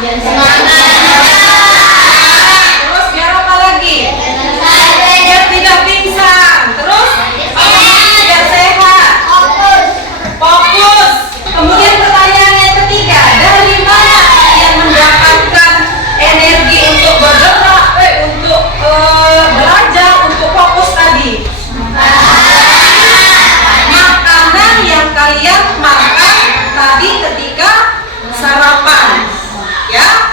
Terus biar apa lagi? Biar tidak pingsan. Terus biar sehat. Fokus. Kemudian pertanyaan yang ketiga, dari mana kalian mendapatkan energi untuk bergerak, untuk belajar, untuk fokus tadi? Makanan yang kalian makan tadi ketika sarapan, ya?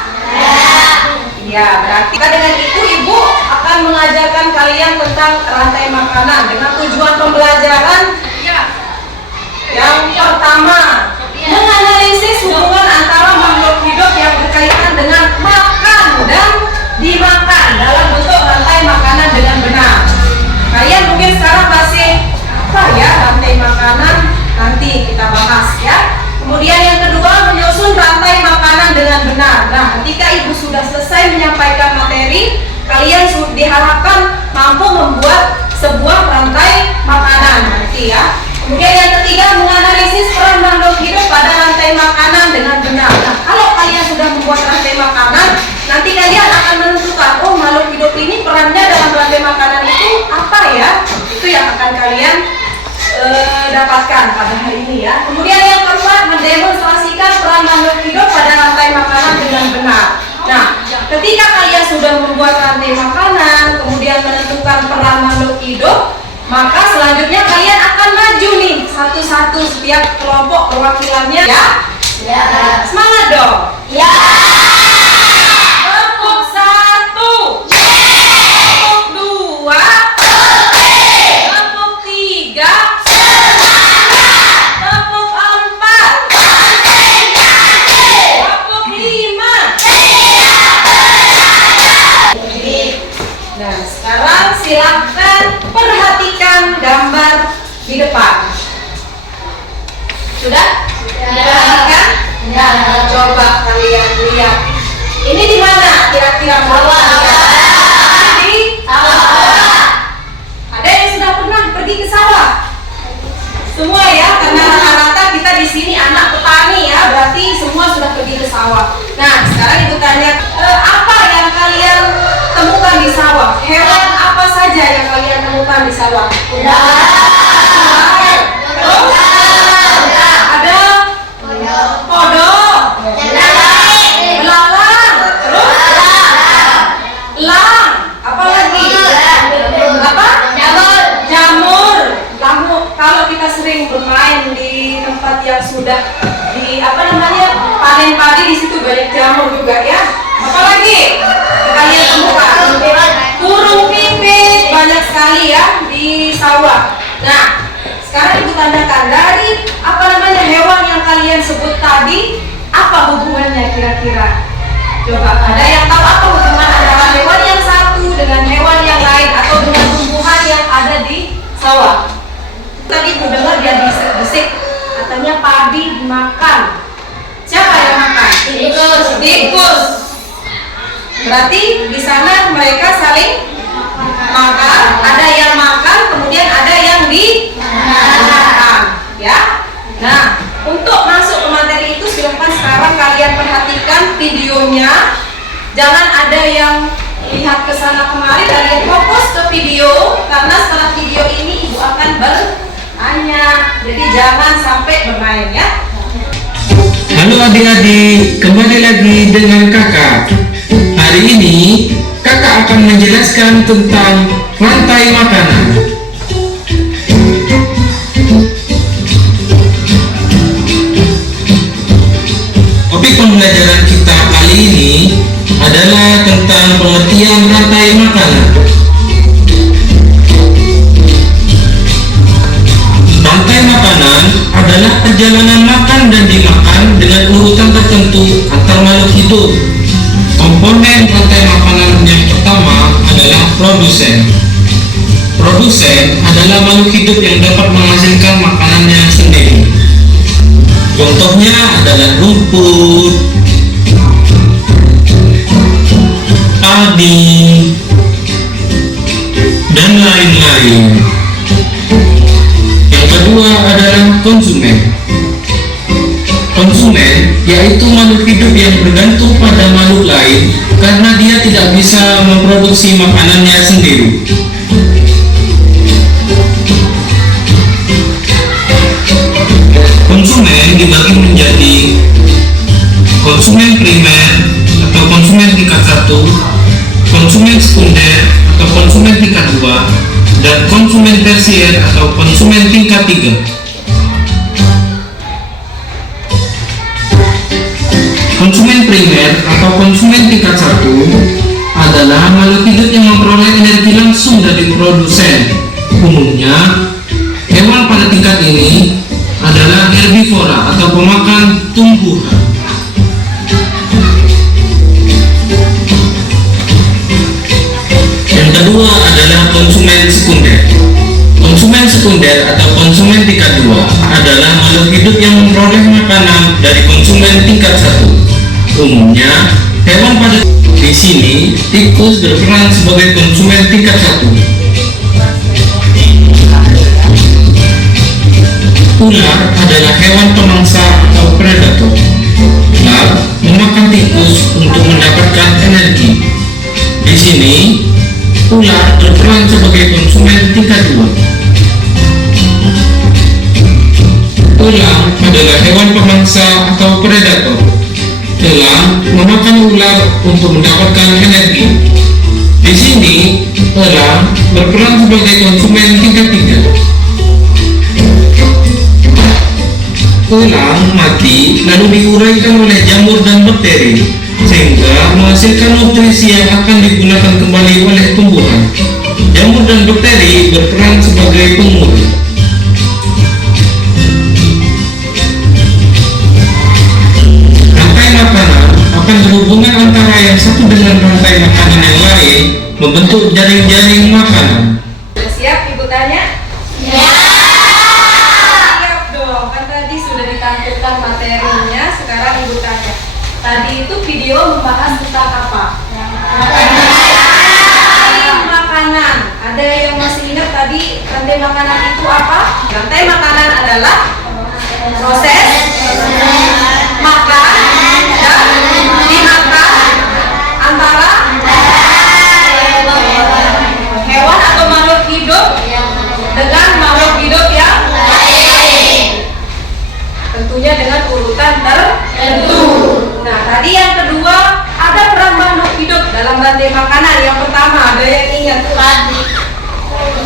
Ya, berarti dengan itu ibu akan mengajarkan kalian tentang rantai makanan dengan tujuan pembelajaran. Yang pertama, menganalisis hubungan antara makhluk hidup yang berkaitan dengan makan dan dimakan dalam bentuk rantai makanan dengan benar. Kalian mungkin sekarang masih apa ya rantai makanan, nanti kita bahas ya. Kemudian yang kedua, menyusun rantai makanan dengan benar. Nah, ketika ibu sudah selesai menyampaikan materi, kalian diharapkan mampu membuat sebuah rantai makanan nanti ya. Kemudian yang ketiga, menganalisis peran makhluk hidup pada rantai makanan dengan benar. Nah, kalau kalian sudah membuat rantai makanan, nanti kalian akan menentukan, oh makhluk hidup ini perannya dalam rantai makanan itu apa ya? Itu yang akan kalian dapatkan pada hari ini ya. Kemudian yang keempat, mendemonstrasikan peran makhluk hidup pada rantai makanan dengan benar. Nah, ketika kalian sudah membuat rantai makanan, kemudian menentukan peran makhluk hidup, maka selanjutnya kalian akan maju nih satu-satu setiap kelompok perwakilannya ya. Ya. Semangat dong. Ya. Tepuk 1. Tepuk 2. Tepuk 3. Tepuk 4. Tepuk 5. Nah, sekarang silakan perhatikan gambar di depan. Sudah? Perhatikan? Ya. Coba kalian lihat. Ini di mana? Kira-kira bawah. Di sawah. Ada yang sudah pernah pergi ke sawah? Semua ya, karena rata-rata kita di sini anak petani ya, berarti semua sudah pergi ke sawah. Nah, sekarang ibu tanya, apa yang kalian temukan di sawah? Hewan apa saja yang kalian temukan di sawah? Ada kodok, belalang, terus elang, apa lagi? Apa? Jamur. Kalau kita sering bermain di tempat yang sudah di panen padi, di situ banyak jamur juga ya. Apa lagi kalian temukan? Burung pipit banyak sekali ya di sawah. Nah, sekarang ibu tanyakan, dari hewan yang kalian sebut tadi, apa hubungannya kira-kira? Coba, ada yang tahu apa hubungan antara hewan yang satu dengan hewan yang lain atau dengan tumbuhan yang ada di sawah? Tadi ibu dengar dia bisik-bisik, katanya padi dimakan. Siapa yang makan? Tikus. Berarti di sana mereka saling makan, ada yang makan, kemudian ada yang dimakan, ya. Nah, untuk masuk ke materi itu silahkan sekarang kalian perhatikan videonya. Jangan ada yang lihat ke sana kemari, kalian fokus ke video, karena setelah video ini ibu akan bertanya. Jadi jangan sampai bermain ya. Halo adik-adik, kembali lagi dengan kakak. Hari ini kakak akan menjelaskan tentang rantai makanan. Topik pembelajaran kita kali ini adalah tentang pengertian rantai makanan. Rantai makanan adalah perjalanan makan dan dimakan dengan urutan tertentu antar makhluk hidup. Komponen rantai makanan yang pertama adalah produsen. Produsen adalah makhluk hidup yang dapat menghasilkan makanannya sendiri. Contohnya adalah rumput, padi, dan lain-lain. Yang kedua adalah konsumen. Konsumen yaitu makhluk hidup yang bergantung pada lain karena dia tidak bisa memproduksi makanannya sendiri. Konsumen dibagi menjadi konsumen primer atau konsumen tingkat 1, konsumen sekunder atau konsumen tingkat 2, dan konsumen tersier atau konsumen tingkat 3. Konsumen primer atau konsumen tingkat 1 adalah makhluk hidup yang memperoleh energi langsung dari produsen. Umumnya, hewan pada tingkat ini adalah herbivora atau pemakan tumbuhan. Yang kedua adalah konsumen sekunder. Konsumen sekunder atau konsumen tingkat 2 adalah makhluk hidup yang memperoleh makanan dari konsumen tingkat 1. Umumnya, hewan pada di sini tikus berperan sebagai konsumen tingkat 1. Ular adalah hewan pemangsa atau predator. Ular memakan tikus untuk mendapatkan energi. Di sini, ular berperan sebagai konsumen tingkat 2. Elang adalah hewan pemangsa atau predator. Elang memakan ular untuk mendapatkan energi. Di sini, elang berperan sebagai konsumen tingkat 3. Elang mati lalu diuraikan oleh jamur dan bakteri sehingga menghasilkan nutrisi yang akan digunakan kembali oleh tumbuhan. Jamur dan bakteri berperan sebagai pengurus. Rantai makanan akan berhubungan antara yang satu dengan rantai makanan yang lain membentuk jaring-jaring makanan. Siap Ibu tanya? Ya. Siap dong, kan tadi sudah ditampilkan materinya, sekarang Ibu tanya. Tadi itu video membahas tentang apa? Makanan. Ada yang masih ingat tadi rantai makanan itu apa? Rantai makanan adalah proses makan dan dimakan antara hewan atau makhluk hidup dengan makhluk hidup yang lain. Tentunya dengan urutan tertentu. Nah, tadi yang kedua, ada peran makhluk hidup dalam rantai makanan. Yang pertama, ada yang ingat?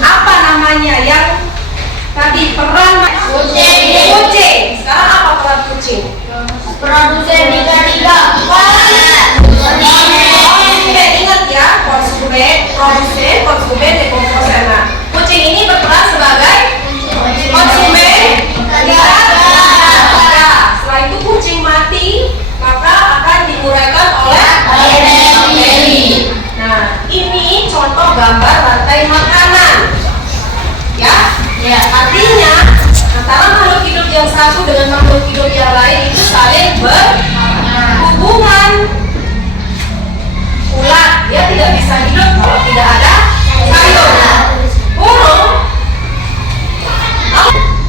Apa namanya yang tadi peran Kucing. kucing? Sekarang apa peran kucing? Produsen tiga. Ingat ya, konsumen, dekomposer. Nah, kucing ini berperan sebagai konsumen tingkat 3. Setelah itu kucing mati, maka akan diuraikan oleh Nah, ini contoh gambar rantai makanan. Ya, artinya antara makhluk hidup yang satu dengan makhluk hidup yang lain itu saling berhubungan. Ular, dia tidak bisa hidup kalau tidak ada sayur. Burung,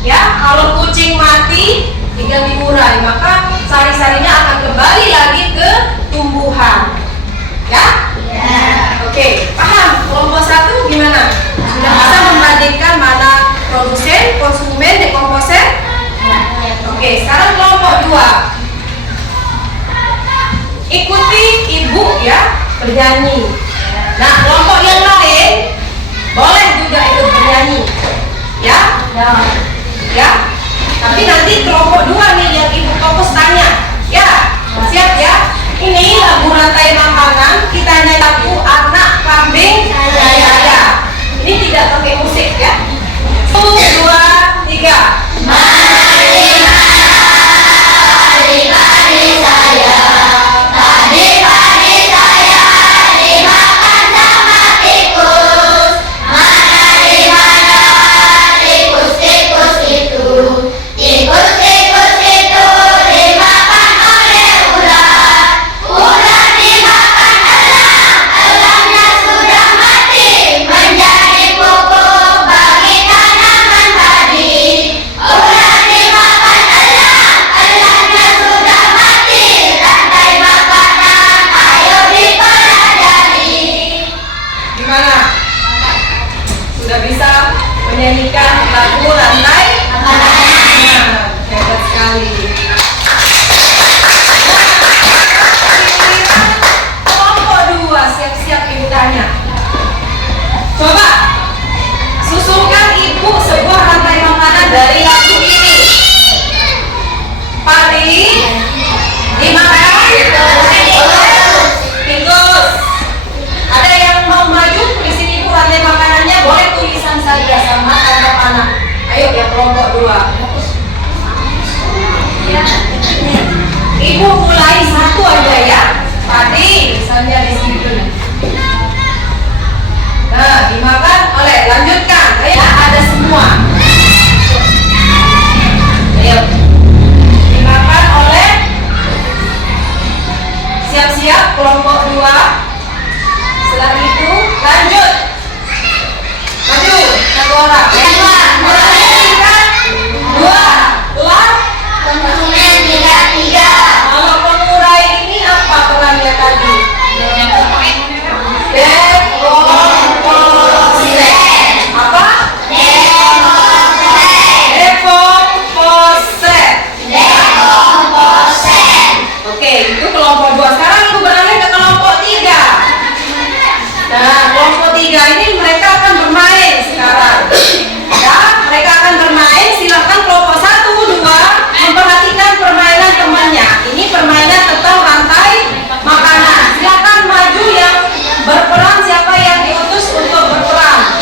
ya, kalau kucing mati tinggal diurai, maka sari-sarinya akan kembali lagi ke tumbuhan. Ya? Oke, paham? Kelompok 1 gimana? Sudah bisa membandingkan mana produsen, konsumen, dekomposer? Oke, sekarang kelompok 2. Ikuti ibu ya, bernyanyi. Nah, kelompok yang lain boleh juga ikut bernyanyi. Ya? Ya? Tapi nanti kelompok 2 nih yang ibu fokus tanya. Ya? Siap ya? Ini lagu rantai makanan, kita nyanyi lagu anak kambing saya. Ini tidak pakai musik ya. 1, 2, 3. Tikus itu Siap-siap kelompok 2. Setelah itu lanjut. Maju, satu orang. Dua. Kelar. Konsumen tiga. Kalau pengurai ini apa perannya tadi? Dekomposer. Apa? Dekomposer. Oke, itu kelompok 2. Sekarang ibu beralih ke kelompok 3. Nah, kelompok 3 ini mereka akan bermain sekarang. Ya, mereka akan bermain. Silakan kelompok 1, 2 memperhatikan permainan temannya. Ini permainan tentang rantai makanan. Silakan maju yang berperan, siapa yang diutus untuk berperan.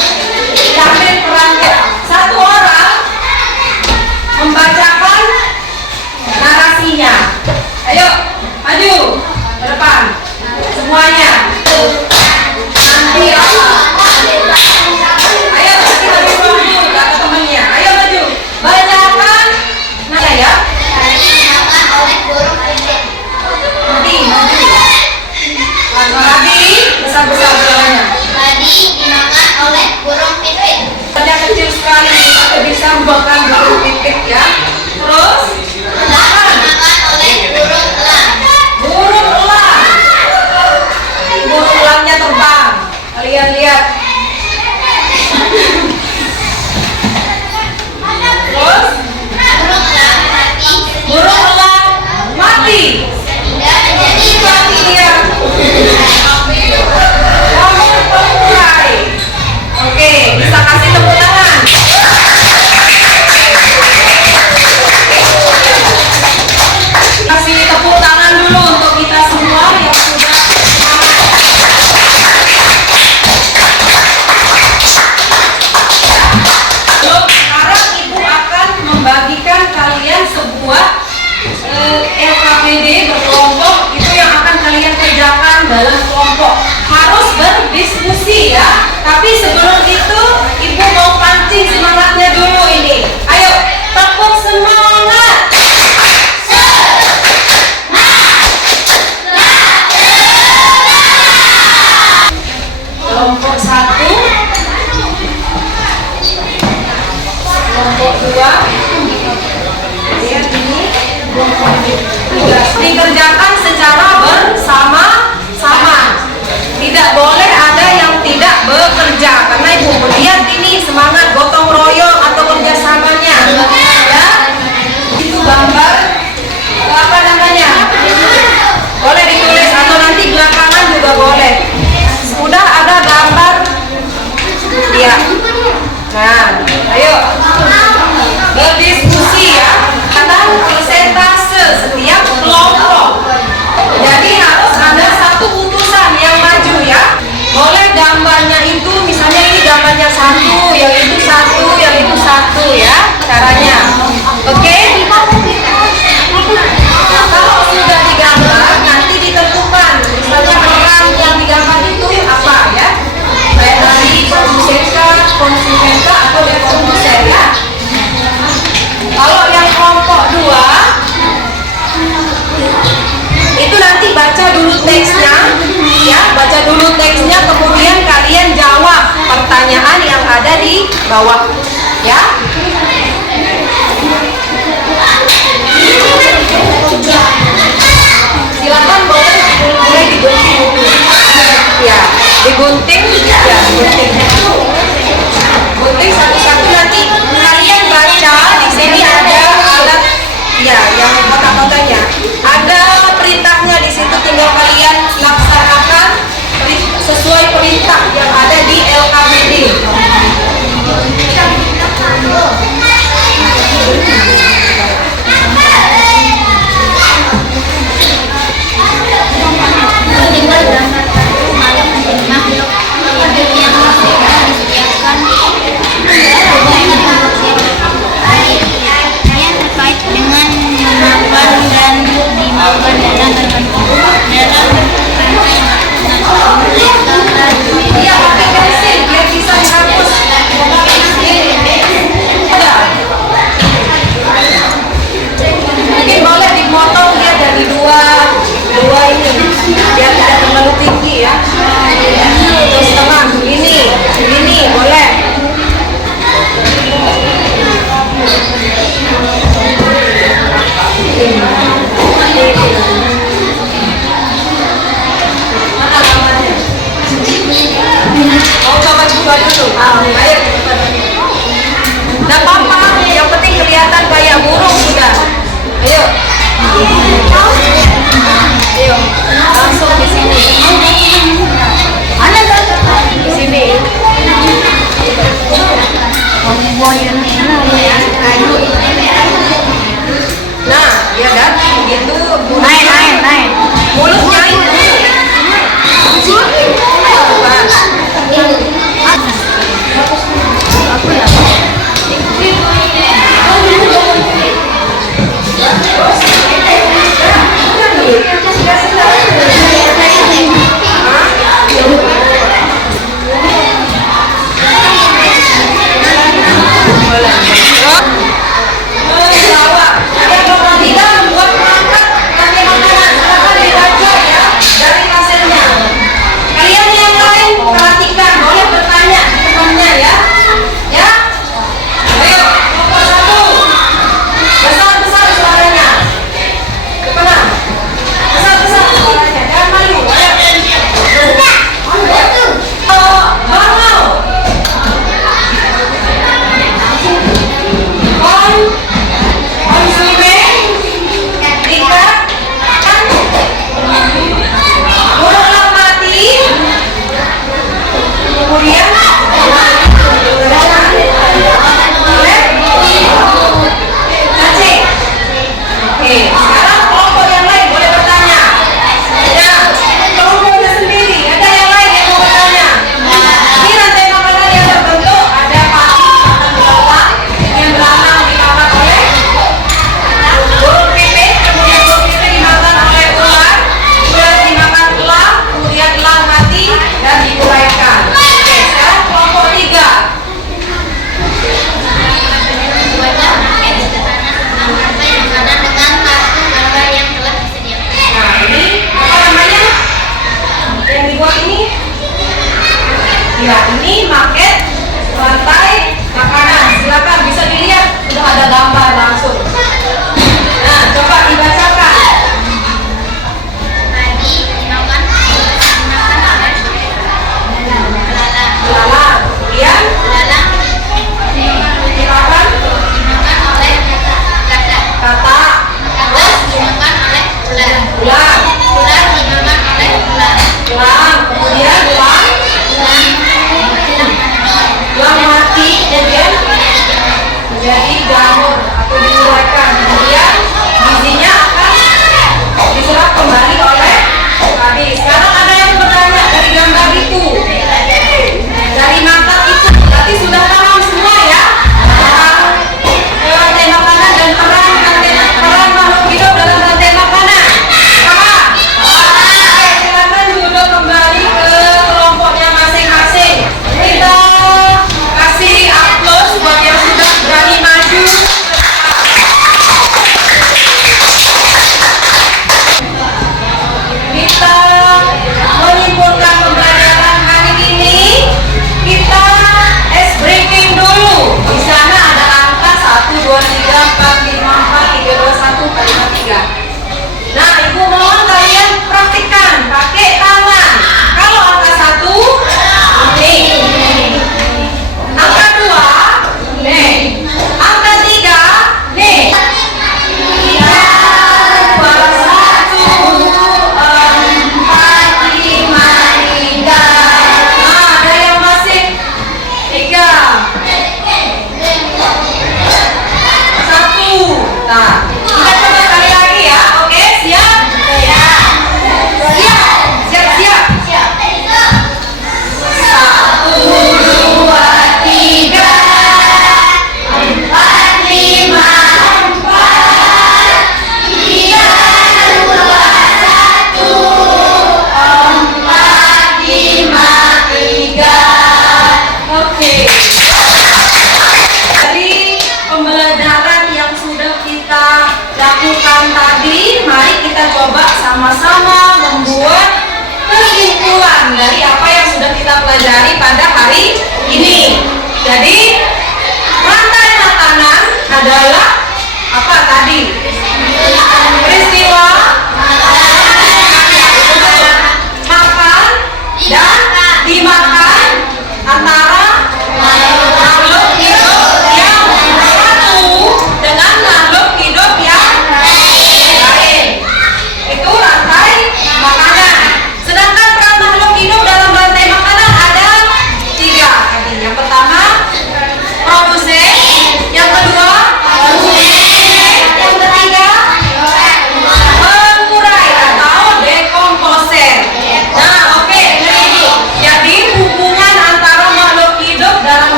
Diambil perannya. Satu orang membacakan narasinya. Ayo, maju ke depan. Semuanya. Nanti apa? Ayo, nanti maju dulu, gak ke temennya. Ayo maju. Bacakan. Nah ya. Dimakan oleh burung pipit. Nanti maju. Lagi besar-besar jalannya. Tadi dimakan oleh burung pipit. Ada kecil sekali, tapi bisa makan burung pipit ya. Terus Elang dimakan oleh burung elang. burung elang. Burung elangnya terbang. Kalian lihat. Terus Burung elang mati. burung elang mati. Tidak menjadi Mati dia. Kamu pengurai. Oke, bisa kasih tepuk tangan. Kasih tepuk tangan dulu untuk kita semua yang sudah semangat. Lalu sekarang ibu akan membagikan kalian sebuah LKPD berkelompok. Itu yang akan kalian kerjakan dalam kelompok. Harus berdiskusi ya. Tapi sebelum itu ibu mau pancing semangatnya dulu ini. Ayo, tepuk semangat. Kelompok 1, kelompok 2, lihat ini, kelompok 3. Dikerjakan secara bersama-sama. Tidak boleh ada yang tidak bekerja, karena ibu melihat ini semangat gotong royong atau kerjasamanya. Ya, itu gambar apa namanya? Boleh ditulis atau nanti belakangan juga boleh. Sudah ada gambar ya. Nah, ayo berdiskusi ya tentang persentase setiap kelompok. Jadi harus ada satu utusan yang maju ya. Boleh gambarnya itu misalnya ini gambarnya 1, yang itu 1, yang itu 1 ya caranya. Oke? Nah, kalau sudah digambar nanti ditentukan misalnya peran yang digambar itu apa ya, kayak dari konsumen atau dekomposer ya. Kalau yang kelompok 2 itu nanti baca dulu teksnya ya, baca dulu teksnya kemudian kalian jawab pertanyaan yang ada di bawah ya. Silakan boleh digunting ya, digunting ya, digunting gunting satu-satu. Nanti kalian baca di sini ada alat ya yang kotak-kotaknya, ada perintahnya di situ, tinggal kalian laksanakan sesuai perintah yang ada di LKPD. Tinggal gambar malam menjadi makhluk hidup yang masih disediakan Biar tidak terlalu tinggi ya. Terus setengah, begini boleh. Mana gambarnya? Oh, coba buka dulu. Ayo. Nggak apa-apa, yang penting kelihatan kayak burung sudah. Ayo. Ayo, langsung di sini. Di sini. Nah, ya dah, gitu. Naik. Mulutnya itu. Coba.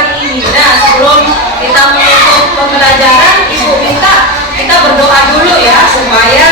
hari ini. Nah, sebelum kita menutup pembelajaran, Ibu minta kita berdoa dulu ya supaya